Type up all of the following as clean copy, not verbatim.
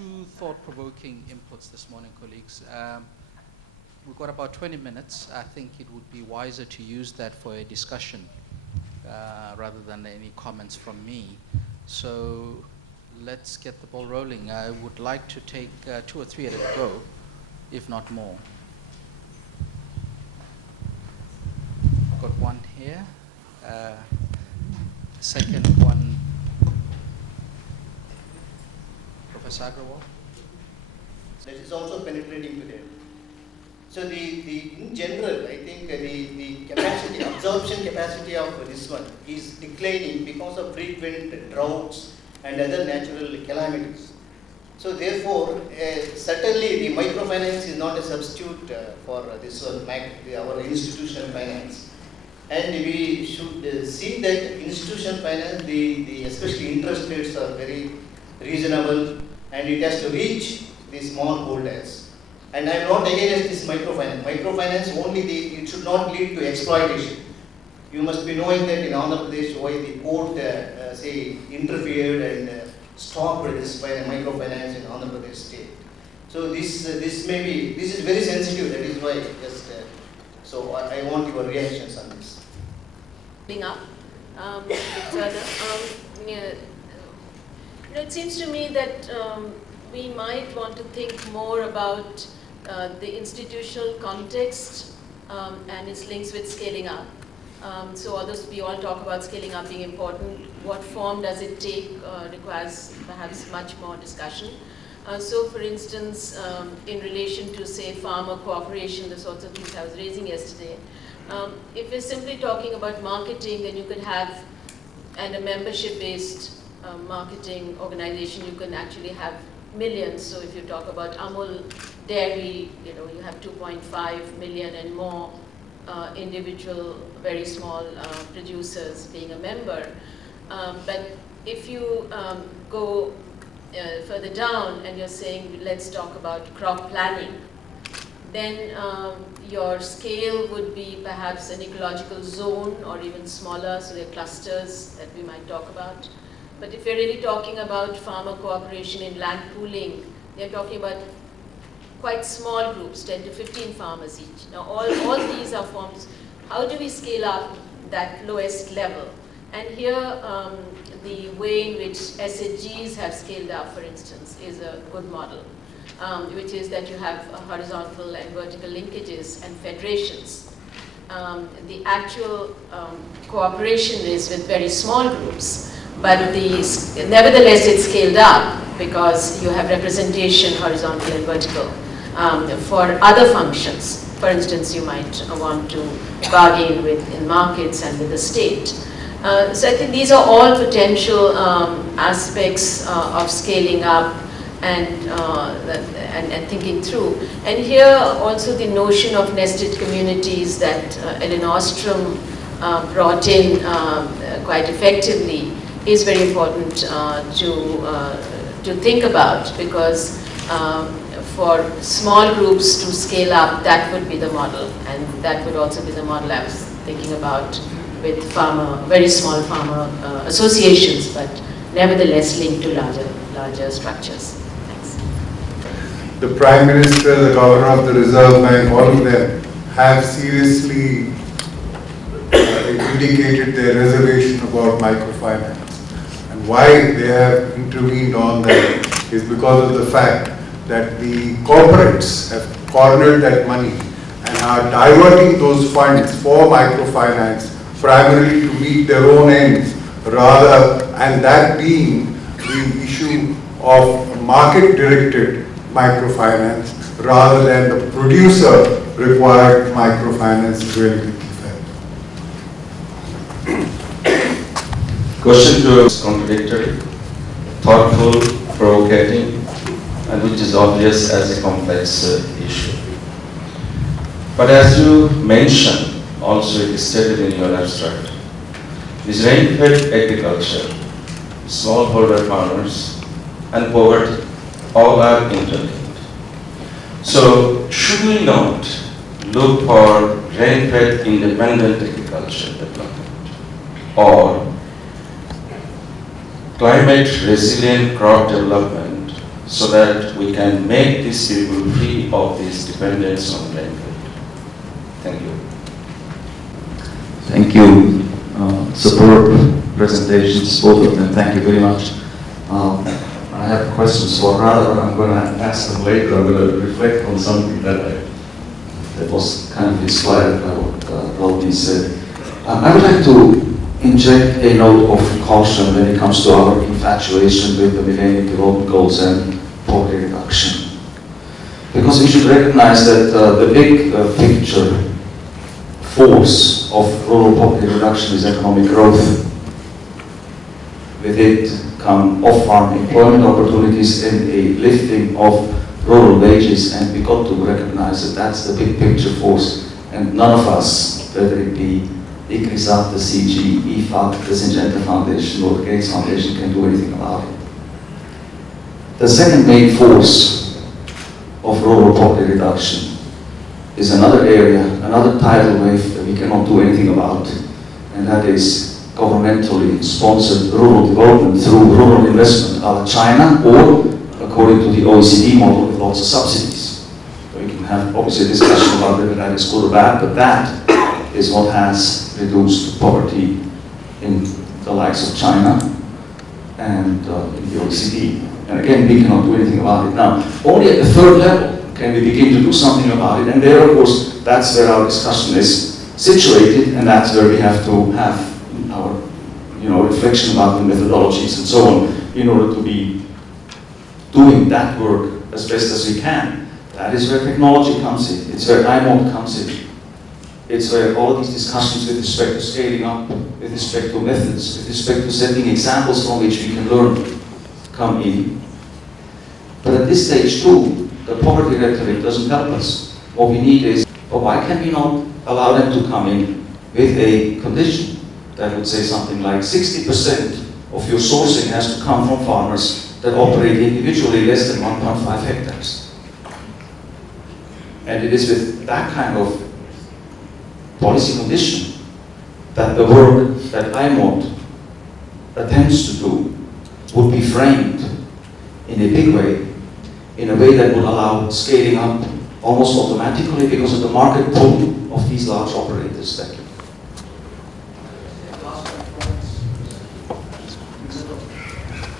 two thought-provoking inputs this morning, colleagues. We've got about 20 minutes. I think it would be wiser to use that for a discussion rather than any comments from me. So let's get the ball rolling. I would like to take 2 or 3 at a go, if not more. Got one here. Second one, Professor Agrawal. That is also penetrating to them. So in general, I think the capacity, absorption capacity of this one is declining because of frequent droughts and other natural calamities. So therefore, certainly the microfinance is not a substitute for this one, our institutional finance. And we should see that institutional finance, especially interest rates are very reasonable, and it has to reach the small holders. And I am not against this microfinance. Microfinance only it should not lead to exploitation. You must be knowing that in Andhra Pradesh why the court interfered and stopped this microfinance in Andhra Pradesh state. So this is very sensitive. That is why so I want your reactions on this. It seems to me that we might want to think more about the institutional context and its links with scaling up. So although we all talk about scaling up being important, what form does it take requires perhaps much more discussion. So for instance, in relation to say farmer cooperation, the sorts of things I was raising yesterday, if we're simply talking about marketing, then you could have, and a membership-based marketing organization, you can actually have millions. So if you talk about Amul Dairy, you have 2.5 million and more individual, very small producers being a member. But if you go further down and you're saying, let's talk about crop planning, then your scale would be perhaps an ecological zone or even smaller, so there are clusters that we might talk about. But if you're really talking about farmer cooperation in land pooling, they're talking about quite small groups, 10 to 15 farmers each. Now all these are forms. How do we scale up that lowest level? And here the way in which SHGs have scaled up, for instance, is a good model. Which is that you have horizontal and vertical linkages and federations. The actual cooperation is with very small groups, but nevertheless it's scaled up because you have representation, horizontal and vertical, for other functions. For instance, you might want to bargain in markets and with the state. So I think these are all potential aspects of scaling up and thinking through. And here also the notion of nested communities that Ellen Ostrom brought in quite effectively is very important to think about, because for small groups to scale up, that would be the model, and that would also be the model I was thinking about with very small farmer associations, but nevertheless linked to larger structures. The Prime Minister, the Governor of the Reserve Bank, all of them have seriously indicated their reservation about microfinance. And why they have intervened on that is because of the fact that the corporates have cornered that money and are diverting those funds for microfinance primarily to meet their own ends, and that being the issue of market-directed microfinance rather than the producer required microfinance really to be fair. Question 2 is contradictory, thoughtful, provocating, and which is obvious as a complex issue. But as you mentioned, also it is stated in your abstract, is rain-fed agriculture, smallholder farmers, and poverty all are interlinked. So should we not look for rain-fed independent agriculture development or climate resilient crop development so that we can make these people free of this dependence on land. Thank you. Thank you. Superb presentations, both of them. Thank you very much. I have questions for Radha, but I'm going to ask them later. I'm going to reflect on something that was kind of inspired by what Rodney said. I would like to inject a note of caution when it comes to our infatuation with the Millennium Development Goals and poverty reduction. Because we should recognize that the big picture force of rural poverty reduction is economic growth. With it come off-farm employment opportunities and a lifting of rural wages, and we got to recognize that that's the big picture force, and none of us, whether it be ICRISAT, the CG, IFAC, the Syngenta Foundation, or the Gates Foundation, can do anything about it. The second main force of rural poverty reduction is another area, another tidal wave that we cannot do anything about, and that is governmentally sponsored rural development through rural investment out of China, or according to the OECD model with lots of subsidies. So we can have obviously a discussion about whether that is good or bad, but that is what has reduced poverty in the likes of China and in the OECD. And again, we cannot do anything about it. Now, only at the third level can we begin to do something about it, and there, of course, that's where our discussion is situated, and that's where we have to have our reflection about the methodologies and so on in order to be doing that work as best as we can. That is where technology comes in. It's where IMOD comes in. It's where all of these discussions with respect to scaling up, with respect to methods, with respect to setting examples from which we can learn come in. But at this stage too, the poverty rhetoric doesn't help us. What we need is, well, why can we not allow them to come in with a condition that would say something like 60% of your sourcing has to come from farmers that operate individually less than 1.5 hectares. And it is with that kind of policy condition that the work that IMOD attempts to do would be framed in a big way, in a way that would allow scaling up almost automatically because of the market pull of these large operators. Thank you.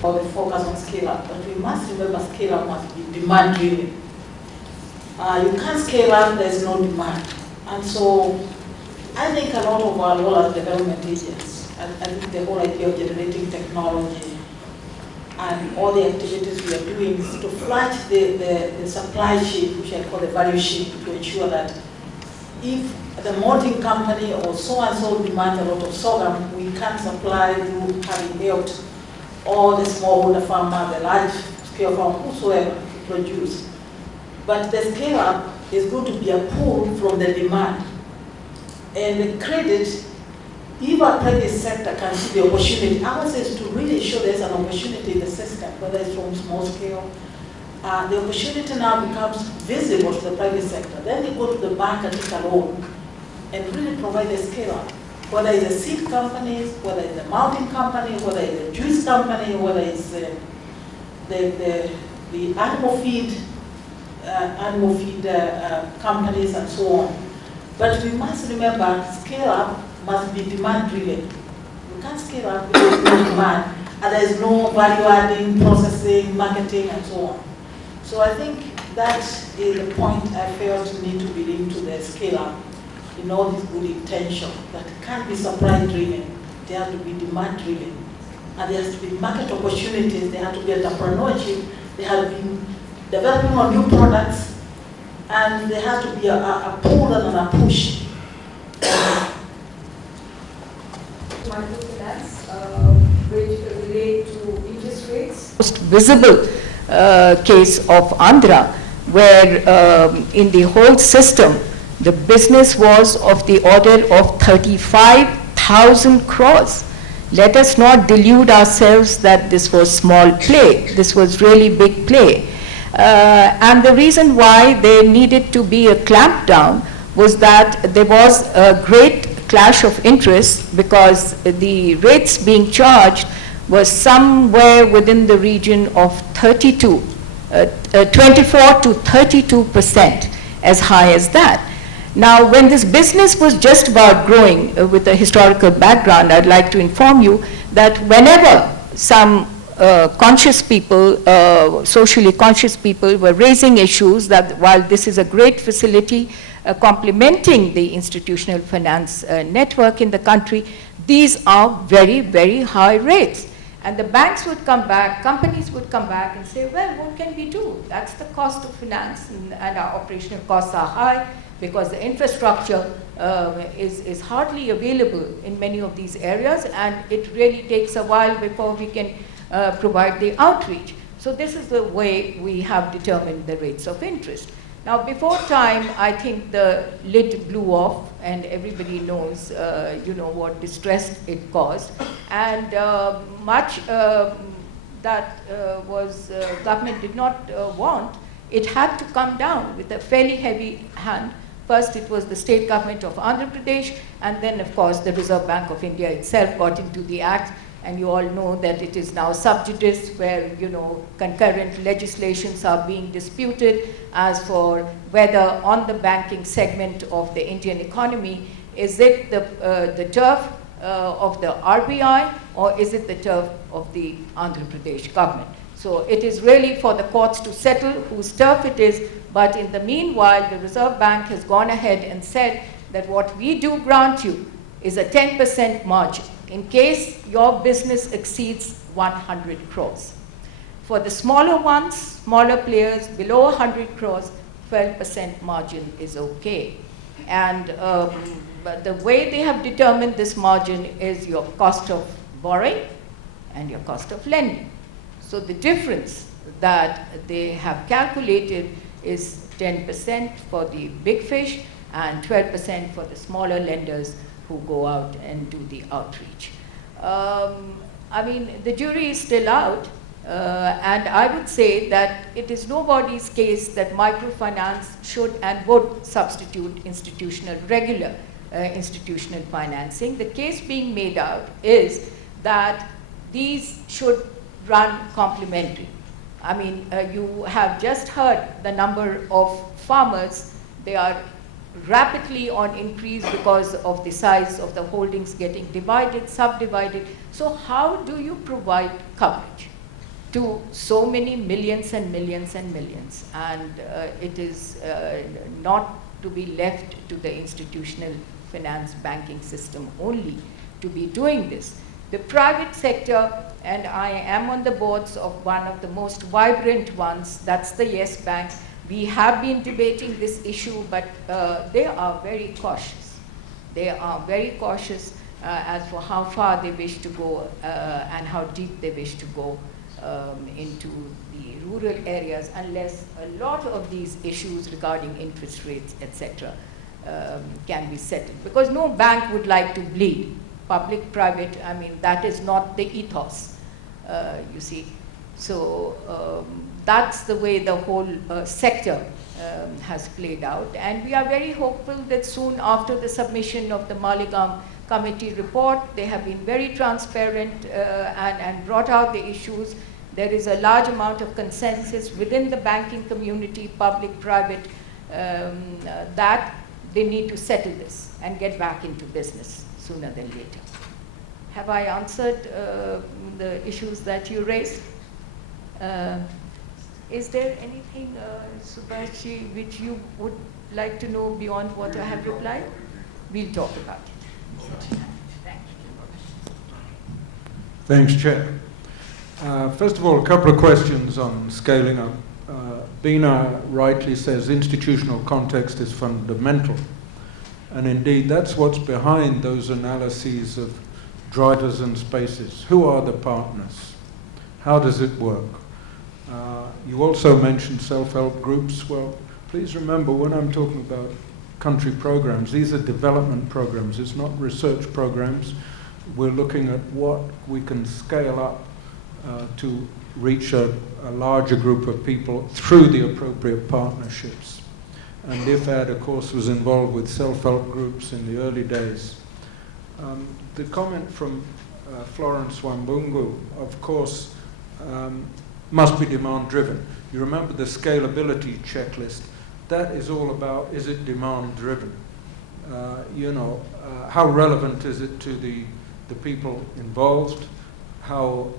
Or the focus on scale up, but we must remember scale up must be demand driven. You can't scale up, there's no demand. And so I think a lot of our role as development agents, I think the whole idea of generating technology and all the activities we are doing is to flash the supply chain, which I call the value chain, to ensure that if the malting company or so-and-so demands a lot of sorghum, we can supply through having helped all the smallholder farmer, the large-scale farmer, whosoever produce. But the scale-up is going to be a pull from the demand. And the credit, if our private sector can see the opportunity, ours is to really show there's an opportunity in the system, whether it's from small scale. The opportunity now becomes visible to the private sector. Then they go to the bank and take a loan and really provide the scale-up. Whether it's a seed company, whether it's a mountain company, whether it's a juice company, whether it's the animal feed companies and so on. But we must remember, scale up must be demand driven. We can't scale up if there's no demand, and there's no value adding, processing, marketing, and so on. So I think that is the point I felt need to be linked to the scale up. In all this good intention, that can't be supply driven, they have to be demand driven. And there has to be market opportunities, there have to be entrepreneurship, there have been developing of new products, and there has to be a pull and a push. Microfinance, which relate to interest rates. Most visible case of Andhra, where in the whole system, the business was of the order of 35,000 crores. Let us not delude ourselves that this was small play. This was really big play. And the reason why there needed to be a clampdown was that there was a great clash of interests because the rates being charged was somewhere within the region of 32 24 to 32%, as high as that. Now, when this business was just about growing, with a historical background, I'd like to inform you that whenever some conscious people, socially conscious people were raising issues that while this is a great facility complementing the institutional finance network in the country, these are very, very high rates. And the banks would come back, companies would come back and say, well, what can we do? That's the cost of finance, and our operational costs are high because the infrastructure is hardly available in many of these areas, and it really takes a while before we can provide the outreach. So this is the way we have determined the rates of interest. Now, before time, I think the lid blew off, and everybody knows, what distress it caused, and much that was government did not want, it had to come down with a fairly heavy hand. First, it was the state government of Andhra Pradesh, and then, of course, the Reserve Bank of India itself got into the act. And you all know that it is now sub judice, where concurrent legislations are being disputed as for whether on the banking segment of the Indian economy, is it the turf of the RBI, or is it the turf of the Andhra Pradesh government? So it is really for the courts to settle whose turf it is, but in the meanwhile, the Reserve Bank has gone ahead and said that what we do grant you is a 10% margin in case your business exceeds 100 crores. For the smaller ones, smaller players below 100 crores, 12% margin is okay. And but the way they have determined this margin is your cost of borrowing and your cost of lending. So the difference that they have calculated is 10% for the big fish and 12% for the smaller lenders who go out and do the outreach. I mean, the jury is still out, and I would say that it is nobody's case that microfinance should and would substitute regular institutional financing. The case being made out is that these should run complementary. I mean, you have just heard the number of farmers. They are rapidly on increase because of the size of the holdings getting divided, subdivided. So how do you provide coverage to so many millions and millions and millions? And it is not to be left to the institutional finance banking system only to be doing this. The private sector, and I am on the boards of one of the most vibrant ones, that's the Yes Bank. We have been debating this issue, but they are very cautious. They are very cautious as for how far they wish to go and how deep they wish to go into the rural areas, unless a lot of these issues regarding interest rates, etc., can be settled. Because no bank would like to bleed. Public, private, I mean, that is not the ethos, you see. So that's the way the whole sector has played out. And we are very hopeful that soon after the submission of the Maligaon Committee report, they have been very transparent and brought out the issues. There is a large amount of consensus within the banking community, public, private, that they need to settle this and get back into business sooner than later. Have I answered the issues that you raised? Is there anything, Subhashi, which you would like to know beyond what I have replied? We'll talk about it. Thanks, Chair. First of all, a couple of questions on scaling up. Bina rightly says institutional context is fundamental. And indeed, that's what's behind those analyses of drivers and spaces. Who are the partners? How does it work? You also mentioned self-help groups. Well, please remember, when I'm talking about country programs, these are development programs. It's not research programs. We're looking at what we can scale up to reach a larger group of people through the appropriate partnerships. And IFAD, of course, was involved with self-help groups in the early days. The comment from Florence Wambungu, of course, must be demand-driven. You remember the scalability checklist. That is all about, is it demand-driven? How relevant is it to the people involved? How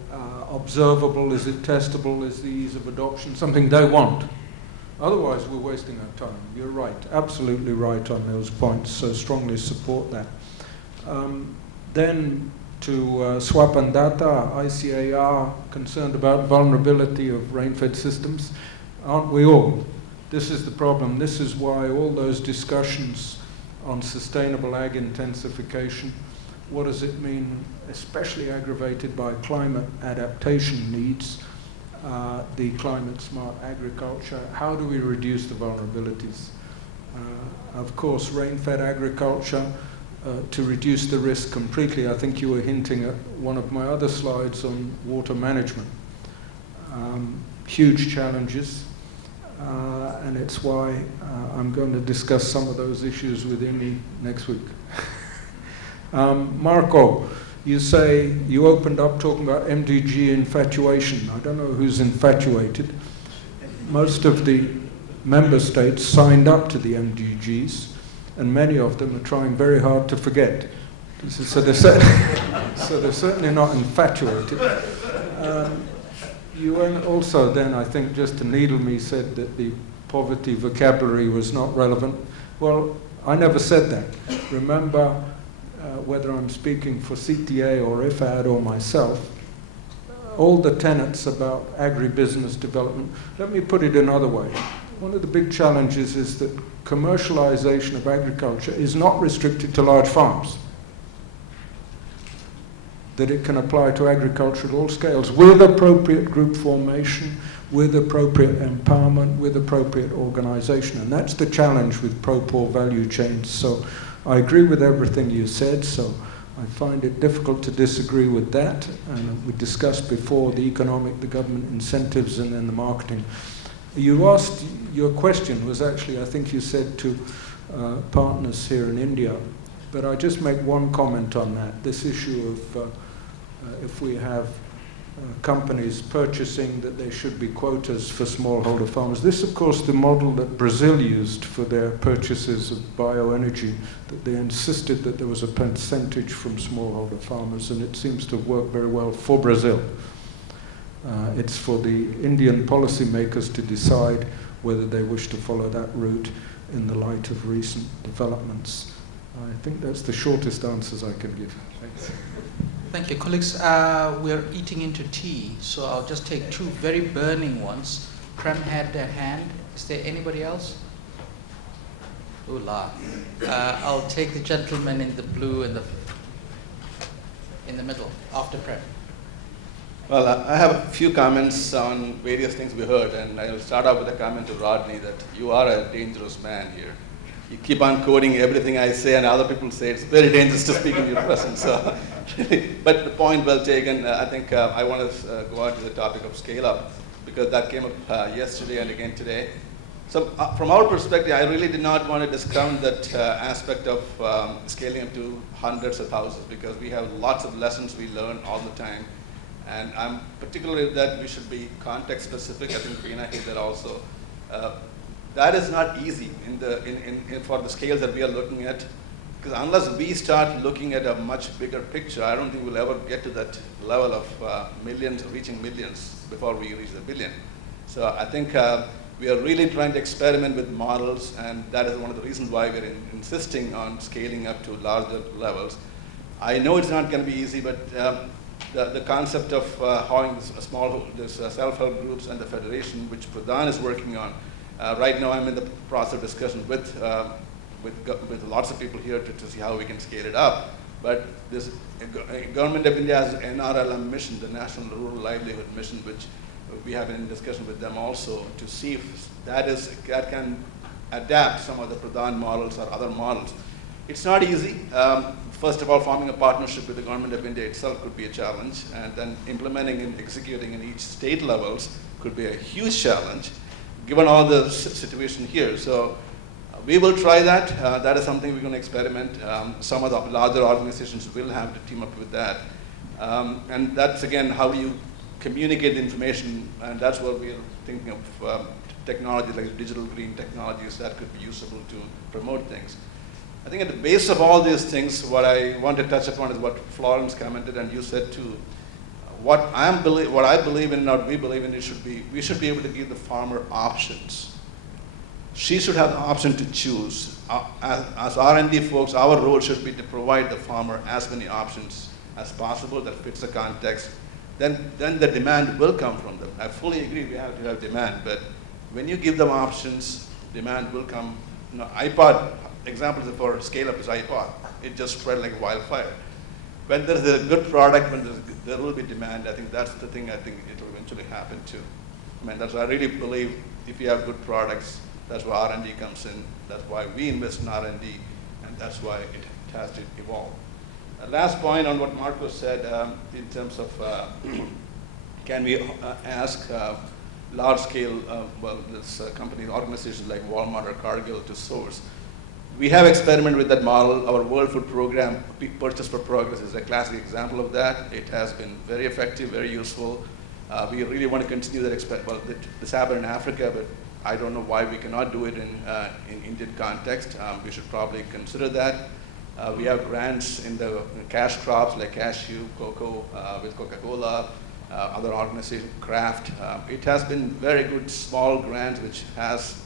observable is it, testable is the ease of adoption, something they want. Otherwise, we're wasting our time. You're right, absolutely right on those points, so strongly support that. Then to Swapandata, ICAR, concerned about vulnerability of rain-fed systems. Aren't we all? This is the problem. This is why all those discussions on sustainable ag intensification, what does it mean, especially aggravated by climate adaptation needs, the climate smart agriculture, how do we reduce the vulnerabilities? Of course, rain-fed agriculture, to reduce the risk completely. I think you were hinting at one of my other slides on water management. Huge challenges, and it's why I'm going to discuss some of those issues with Amy next week. Marco, you say you opened up talking about MDG infatuation. I don't know who's infatuated. Most of the member states signed up to the MDGs, and many of them are trying very hard to forget. So they're certainly not infatuated. You also then, I think, just to needle me, said that the poverty vocabulary was not relevant. Well, I never said that. Remember, whether I'm speaking for CTA or IFAD or myself, all the tenets about agribusiness development, let me put it another way. One of the big challenges is that commercialization of agriculture is not restricted to large farms. That it can apply to agriculture at all scales with appropriate group formation, with appropriate empowerment, with appropriate organization. And that's the challenge with pro-poor value chains. So I agree with everything you said, so I find it difficult to disagree with that. And we discussed before the economic, the government incentives, and then the marketing. You asked, your question was actually, I think you said to partners here in India, but I just make one comment on that, this issue of if we have companies purchasing that there should be quotas for smallholder farmers. This, of course, the model that Brazil used for their purchases of bioenergy, that they insisted that there was a percentage from smallholder farmers, and it seems to work very well for Brazil. It's for the Indian policymakers to decide whether they wish to follow that route in the light of recent developments. I think that's the shortest answers I can give. Thanks. Thank you, colleagues. We're eating into tea, so I'll just take two very burning ones. Prem had their hand. Is there anybody else? Ooh la. I'll take the gentleman in the blue in the middle, after Prem. Well, I have a few comments on various things we heard, and I'll start off with a comment to Rodney that you are a dangerous man here. You keep on quoting everything I say, and other people say it's very dangerous to speak in your presence. So, but the point well taken. I think I want to go on to the topic of scale up, because that came up yesterday and again today. So from our perspective, I really did not want to discount that aspect of scaling up to hundreds of thousands, because we have lots of lessons we learn all the time. And I'm particularly that we should be context specific. I think Veena hit that also. That is not easy for the scales that we are looking at, because unless we start looking at a much bigger picture, I don't think we'll ever get to that level of millions, reaching millions before we reach the billion. So I think we are really trying to experiment with models, and that is one of the reasons why we're insisting on scaling up to larger levels. I know it's not going to be easy, but the concept of having this self-help groups and the federation, which Pradhan is working on. Right now, I'm in the process of discussion with lots of people here to see how we can scale it up. But this Government of India has an NRLM mission, the National Rural Livelihood Mission, which we have been in discussion with them also to see if that can adapt some of the Pradhan models or other models. It's not easy. First of all, forming a partnership with the Government of India itself could be a challenge, and then implementing and executing in each state levels could be a huge challenge, given all the situation here. So we will try that. That is something we're going to experiment. Some of the larger organizations will have to team up with that. And that's, again, how you communicate the information, and that's what we are thinking of, technology like digital green technologies that could be usable to promote things. I think at the base of all these things, what I want to touch upon is what Florence commented and you said too. What I believe in and what we believe in, we should be able to give the farmer options. She should have the option to choose. As R&D folks, our role should be to provide the farmer as many options as possible that fits the context. Then the demand will come from them. I fully agree we have to have demand, but when you give them options, demand will come. You know, iPod, examples for scale-up is iPod. It just spread like wildfire. When there's a good product, there will be demand. I think that's the thing I think it will eventually happen too. I mean, I really believe if you have good products, that's why R&D comes in. That's why we invest in R&D, and that's why it has to evolve. Last point on what Marco said in terms of can we ask large-scale companies, organizations like Walmart or Cargill to source. We have experimented with that model. Our World Food Program, Purchase for Progress, is a classic example of that. It has been very effective, very useful. We really want to continue that experiment. Well, this happened in Africa, but I don't know why we cannot do it in Indian context. We should probably consider that. We have grants in the cash crops like cashew, cocoa, with Coca-Cola, other organizations, Kraft. It has been very good small grants which has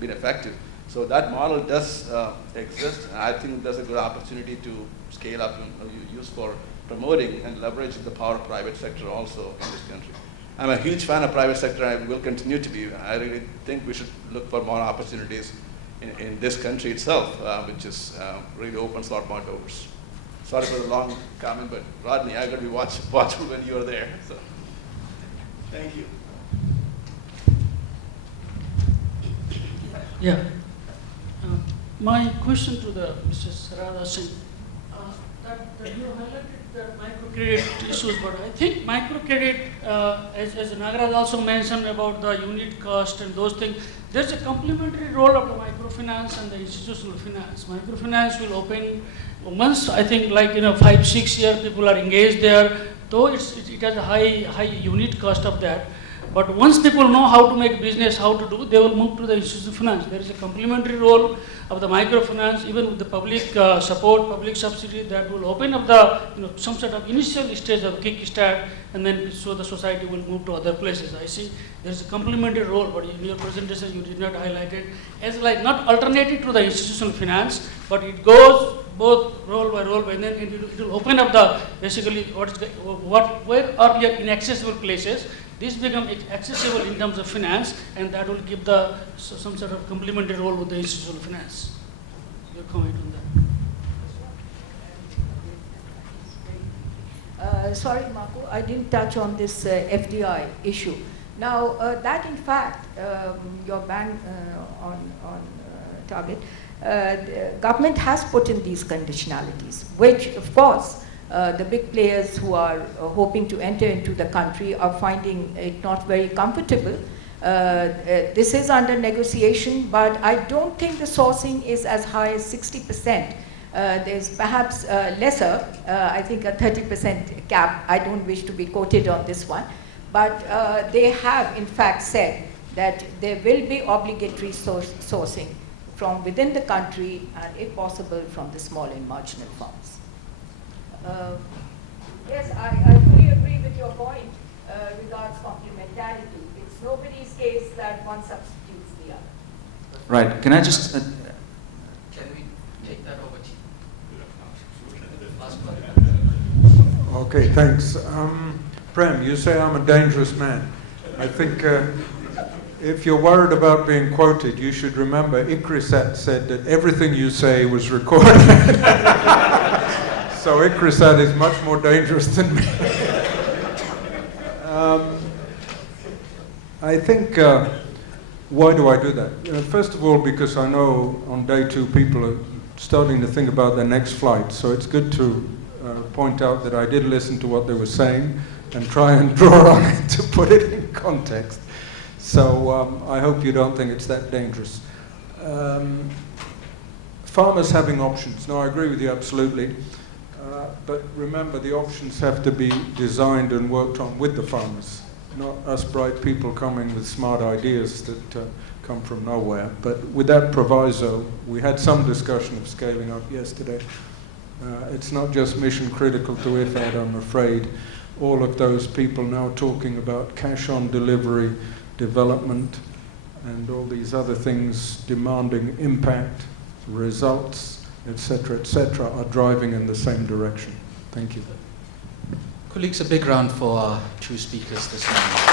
been effective. So that model does exist. And I think there's a good opportunity to scale up and use for promoting and leveraging the power of private sector also in this country. I'm a huge fan of private sector. I will continue to be. I really think we should look for more opportunities in this country itself, which is really opens a lot more doors. Sorry for the long comment, but Rodney, I got to be watchful when you are there. So, thank you. Yeah. My question to the Mrs. Radha Singh, that you highlighted the microcredit issues, but I think microcredit, as Nagaraj also mentioned about the unit cost and those things, there's a complementary role of the microfinance and the institutional finance. Microfinance will open once, I think, like 5-6 years people are engaged there, though it has a high unit cost of that. But once people know how to make business, how to do, they will move to the institutional finance. There is a complementary role of the microfinance, even with the public support, public subsidy, that will open up the some sort of initial stage of kickstart, and then so the society will move to other places. I see there is a complementary role, but in your presentation you did not highlight it as like not alternative to the institutional finance, but it goes both role by role, and then it will open up the basically where are your inaccessible places. This become accessible in terms of finance, and that will give the some sort of complementary role with the institutional finance. Your comment on that? Sorry, Marco, I didn't touch on this FDI issue. Now, that in fact, your ban on target, the government has put in these conditionalities, which of course, the big players who are hoping to enter into the country are finding it not very comfortable. This is under negotiation, but I don't think the sourcing is as high as 60%. There's perhaps lesser, I think a 30% cap. I don't wish to be quoted on this one, but they have in fact said that there will be obligatory sourcing from within the country and if possible from the small and marginal farms. Yes, I fully agree with your point regards complementarity. It's nobody's case that one substitutes the other. Right. Can I just... Can we take that over to you? Okay, thanks. Prem, you say I'm a dangerous man. I think if you're worried about being quoted, you should remember Ikrisat said that everything you say was recorded. So Ikrisat is much more dangerous than me. I think, why do I do that? First of all, because I know on day 2 people are starting to think about their next flight, so it's good to point out that I did listen to what they were saying and try and draw on it to put it in context. So I hope you don't think it's that dangerous. Farmers having options. No, I agree with you absolutely. But remember, the options have to be designed and worked on with the farmers, not us bright people coming with smart ideas that come from nowhere. But with that proviso, we had some discussion of scaling up yesterday. It's not just mission critical to IFAD, I'm afraid. All of those people now talking about cash on delivery, development, and all these other things demanding impact, results, etc., are driving in the same direction. Thank you. Colleagues, a big round for our two speakers this morning.